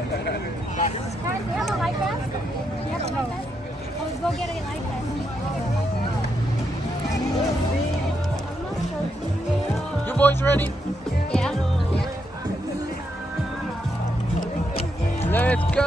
Guys, do you have a life vest? Do you have a life vest? Oh, go get a life vest. You boys ready? Yeah. Let's go.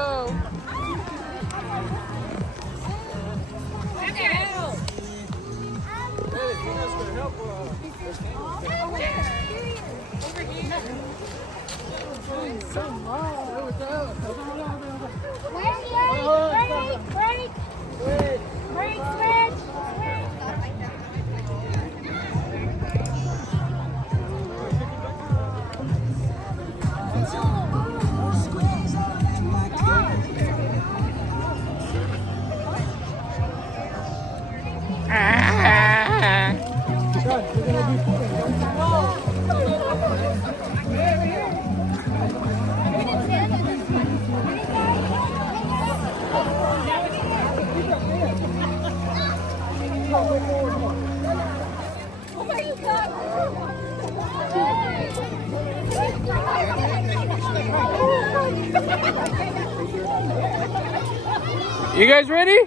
You guys ready?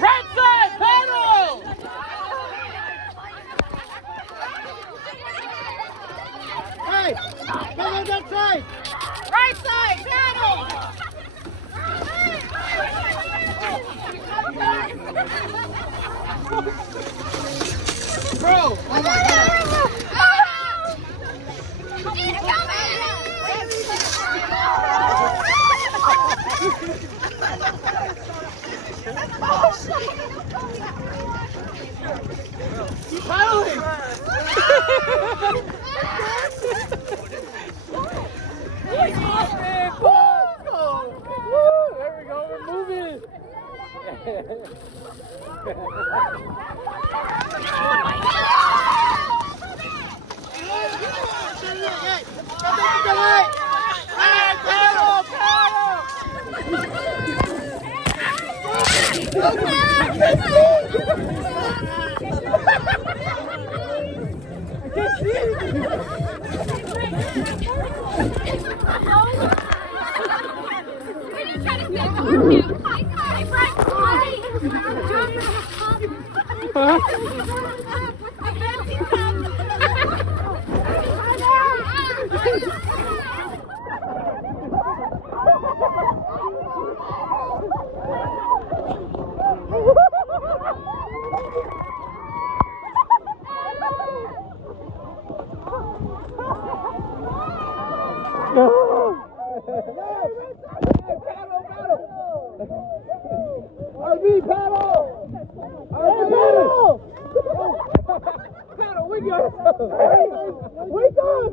Right side, paddle! Hey, come on that side! Right side, paddle! Bro! Oh my God! Keep paddling! There we go, we're moving! RB paddle! Paddle! Paddle, we got wake up!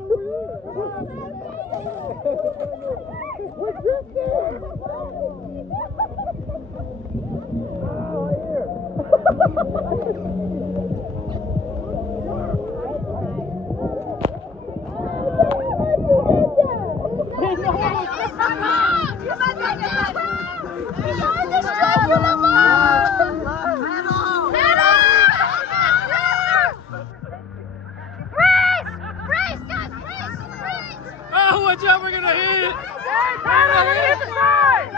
We're drifting! Oh, here! Oh, watch out, we're gonna hit! Hit the side!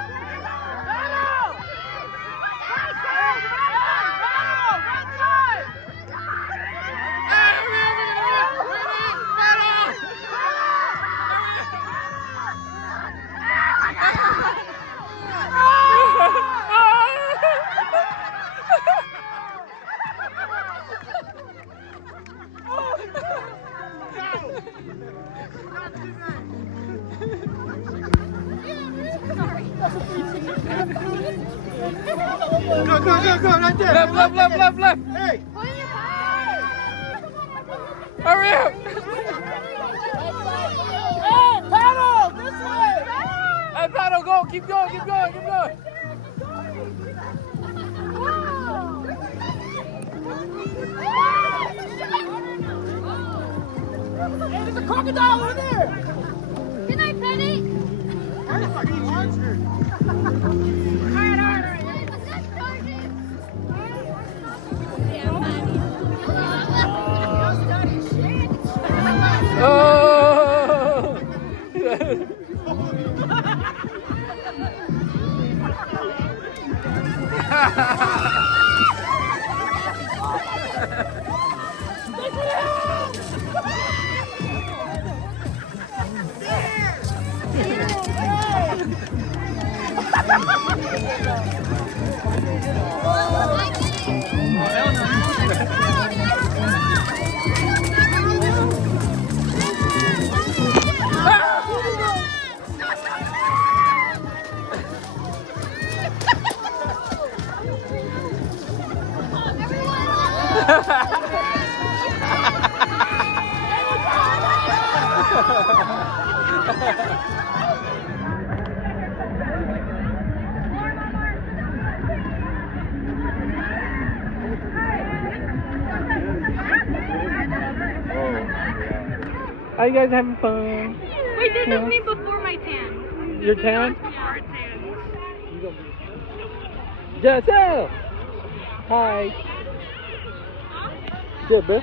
Go, right there. Left. Hey. Hurry up. Hey, paddle, this way. Hey, paddle, go, keep going. Hey, there's a crocodile over there. Can I pet it? Why the fuck are you monster? All right. Yeah, Are you guys having fun? Wait, this Yeah. is me before my tan. Your tan? Our tan. Giselle! Hi. Good, bro.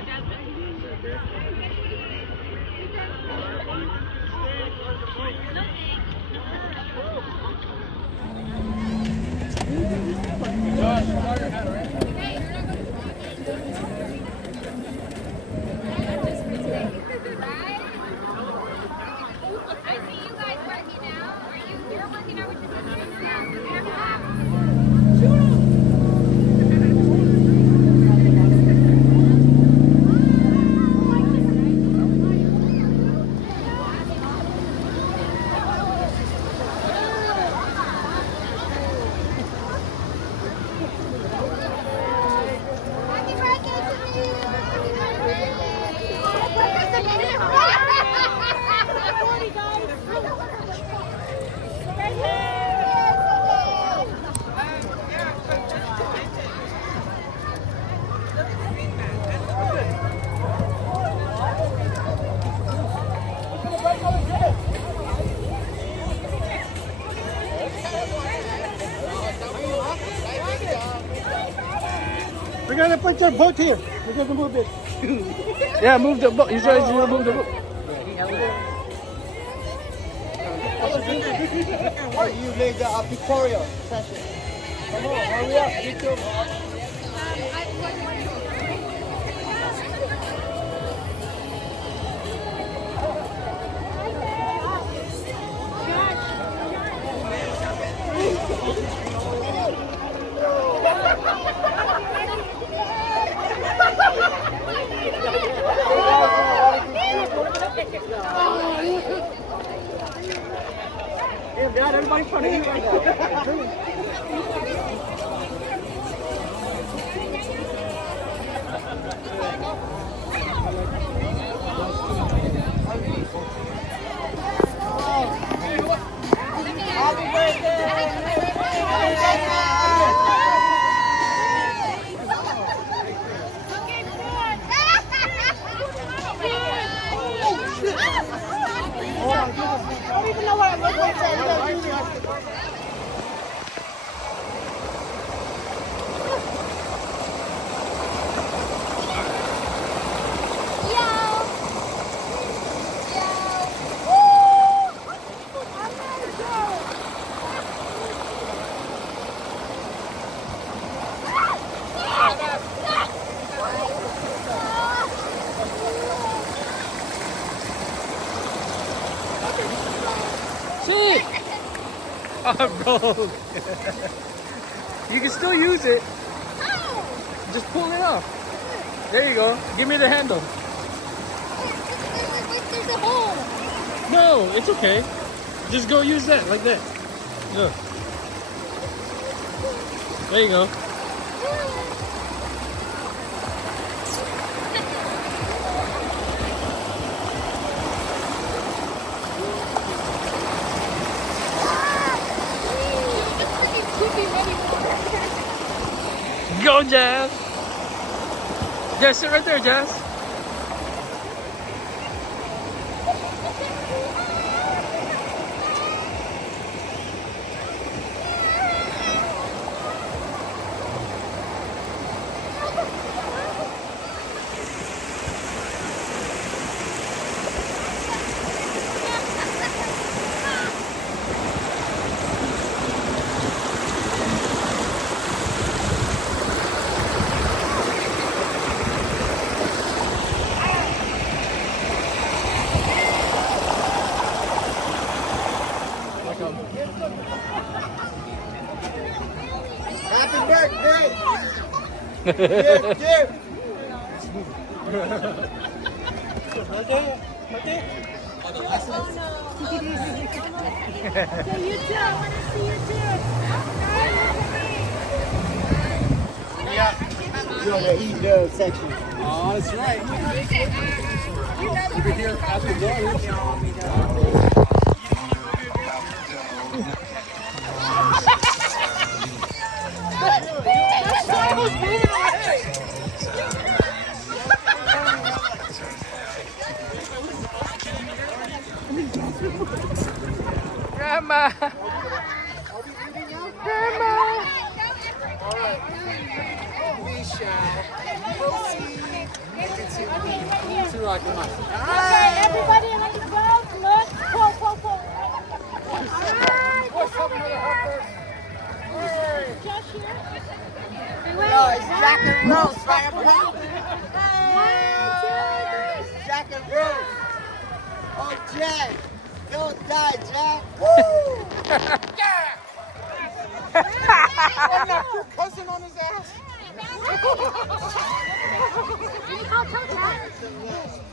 We're gonna put your boat here. We're gonna move it. Yeah, move the boat. You said you want to move the boat. You made a pictorial session. Come on, hurry up. Get your... Hey, Dad, everybody's trying to eat right now. Happy I don't even know what I'm looking at. See? Oh, bro. You can still use it. Just pull it off. There you go. Give me the handle. There's a hole. No, it's okay. Just go use that, like that. Look. There you go. Go, Jazz. Jazz, sit right there, Jazz. Yes, yes. Okay, you too. I want to see you too. You're the eat dub section. Oh, that's right. Over here at the Grandma! Grandma! We shall proceed to our demise. Okay, everybody, let's go. Look. Pull, pull, pull. Alright. Just here. No, it's Jack and Rose right up top. 1, 2, 3. Jack and Rose. Oh, Jack. Don't die, Jack. Woo! Cousin on his ass.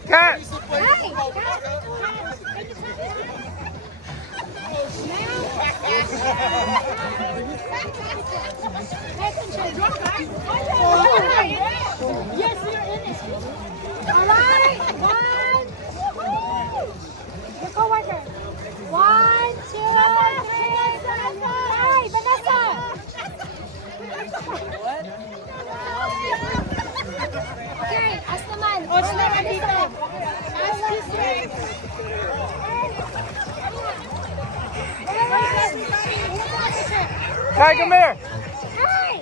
Cat! Yes, you're in it. All right. 1. Your coworker. 1, 2, 3. Hey, Vanessa. Okay, ask naman. O, sila ka dito. Ask this way. Kai, come here! Hey!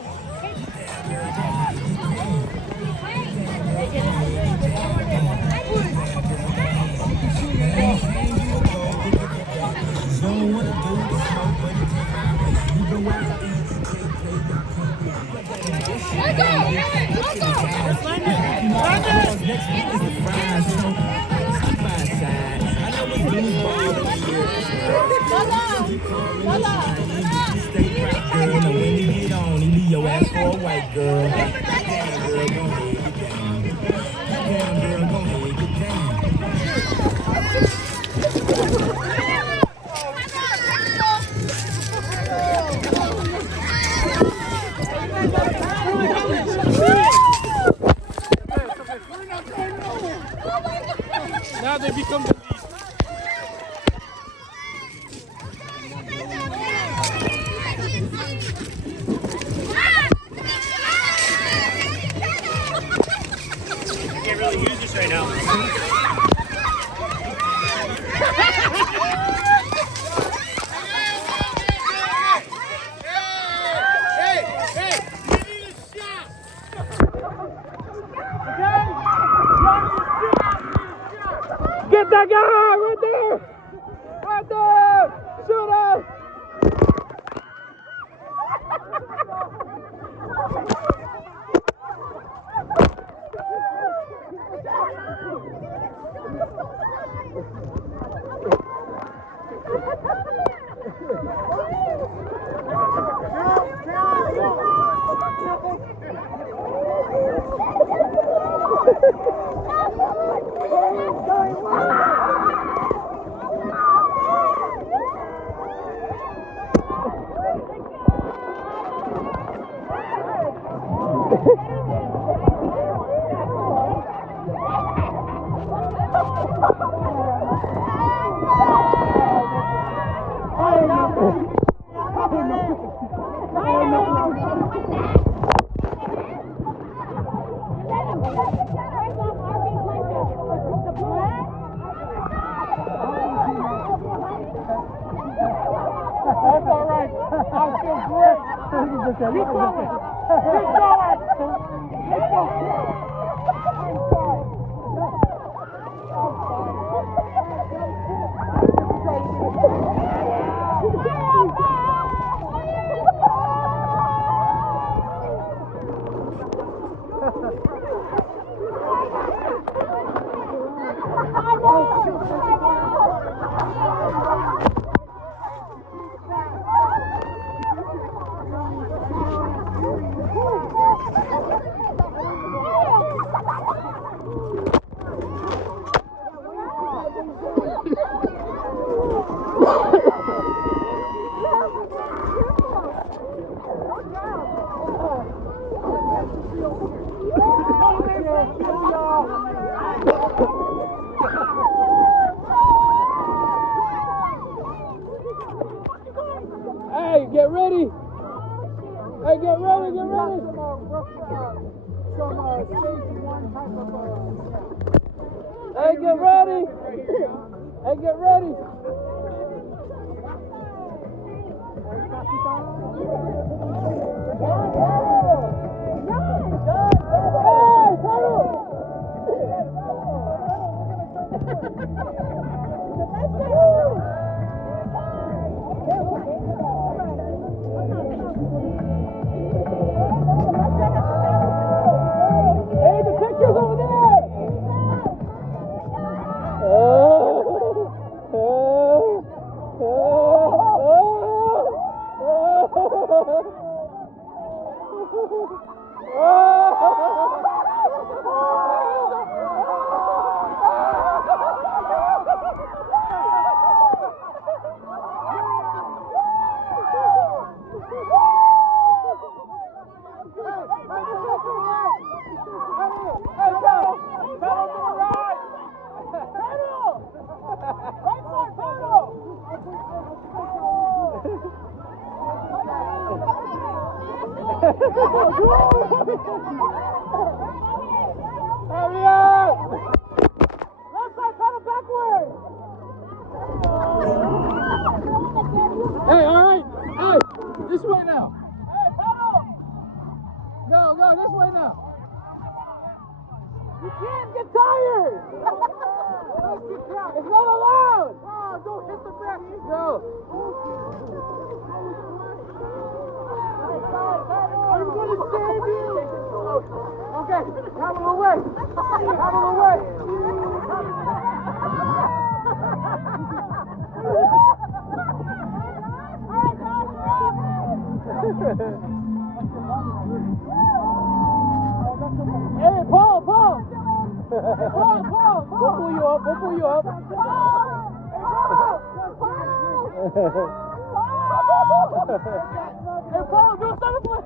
Your ass for a white girl. Damn, girl, go ahead, get down. Damn, girl, go ahead, get Now they become the lead. Can't really use this right now. Get that guy right there! Right there! Shoot him! That's all right. I feel great. Keep going. Keep going. Keep going. Hey, get ready. Hey, get ready, get ready. Hey, get ready. Hey, get ready. Hey, the picture's over there. Hurry up! Left side pedal backwards! Hey, alright! Hey! This way now! Hey, pedal! Go, this way now! You can't get tired! It's not allowed! Oh, don't hit the brake! Go! I'm gonna save you! Okay, out of the way! Out of the way! Hey, Paul! Paul! We'll pull you up, we'll pull you up. Hey, Paul, do a stomach flip!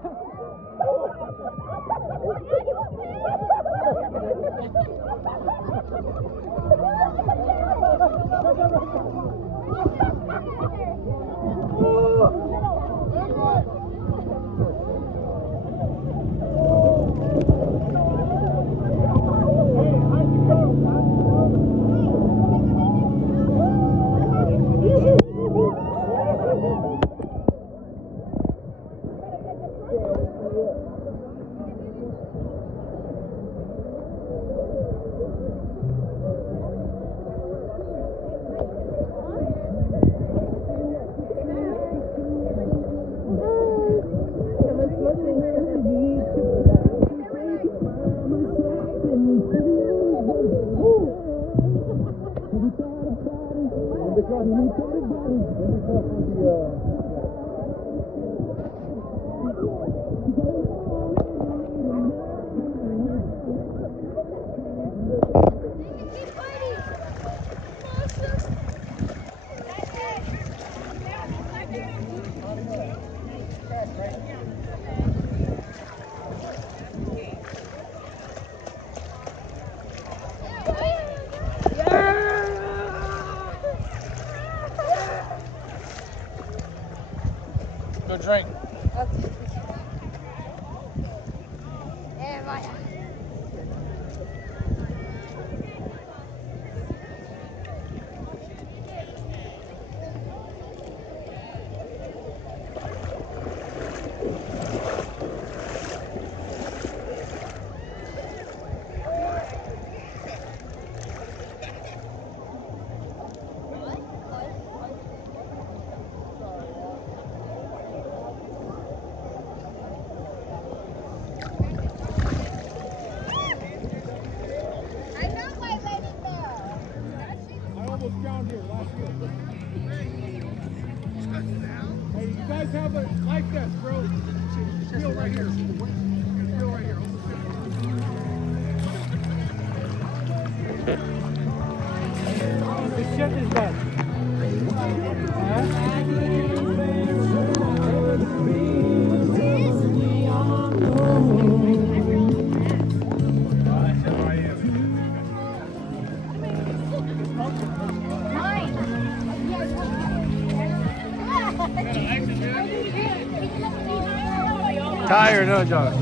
Go drink. Hey, you guys have a life vest, bro. Feel right here. Feel right here. The shit is bad. another jar.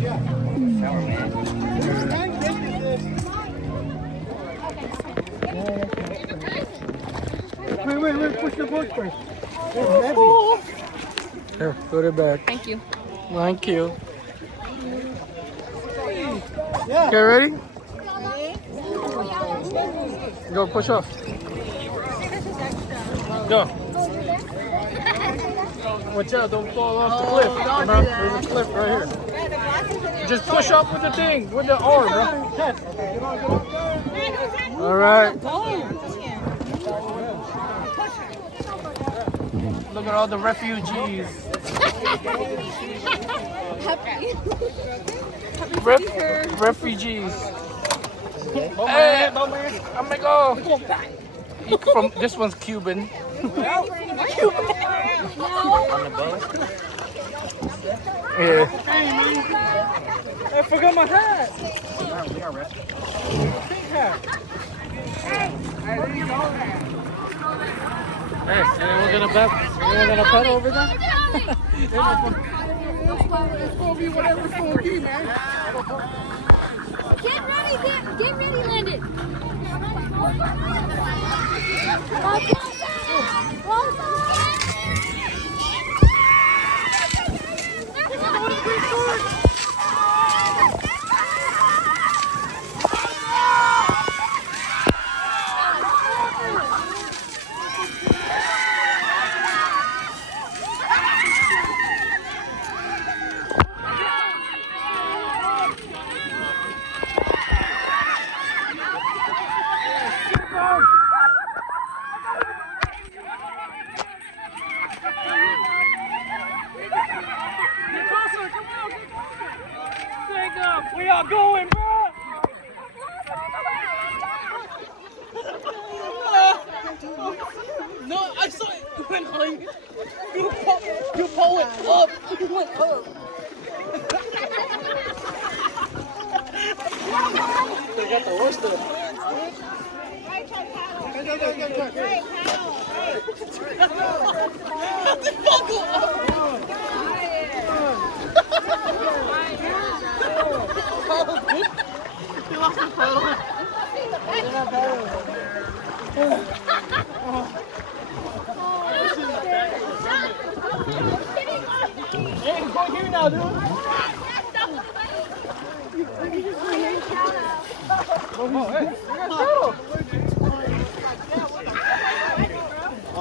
Wait, push the boat first. It's heavy. Here, put it back. Thank you. Thank you. Yeah. Okay, ready? Go, push off. Go. Watch out, don't fall off the cliff. Remember, there's a cliff right here. Just push up with the thing, with the arm, bro. All right. Look at all the refugees. Refugees. Hey, I'm gonna go. From this one's Cuban. On the boat? Yeah. I forgot my hat. We are resting. Pink hat. Hey, anyone gonna pedal over there? It's gonna be whatever it's gonna be, man. Get ready, Landon. We are going, bro. No, I saw it. It went like you pull it up. It went up. They got the horse there. The buckle up. He lost his pedal. Hey, go here now, dude. Oh, hey, you got pedal. I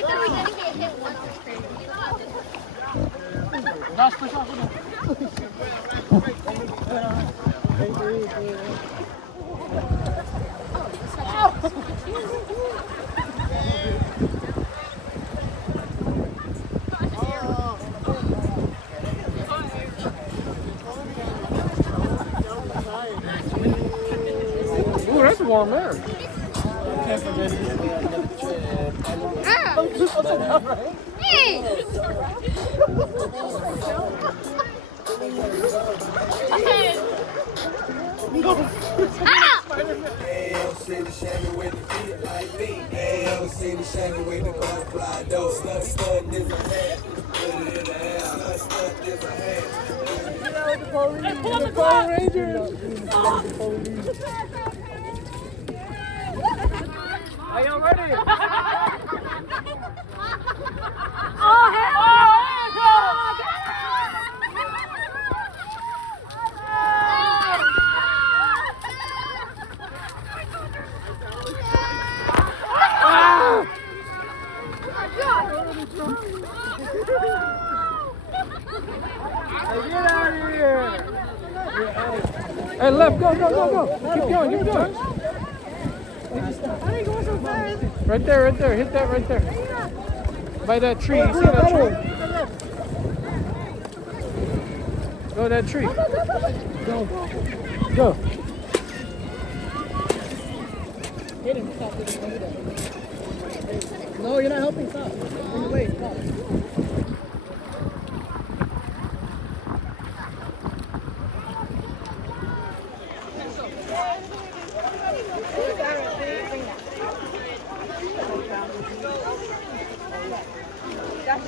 thought we were gonna get hit once. Josh, push off with him. Ooh, that's warm air. Hey! See the Chevy with the feet like me. Hey, see the Chevy with the car fly dough. Stunt is a head. Put it in the air. Stunt is a head. The Power Rangers. Are y'all ready? Oh, hell! Get out of here. Hey, left, go. Keep going. Right there. Hit that right there. By that tree. You see that tree? Go that tree. Go. Hit him. Stop. No, you're not helping. Stop. In the way. Stop. That's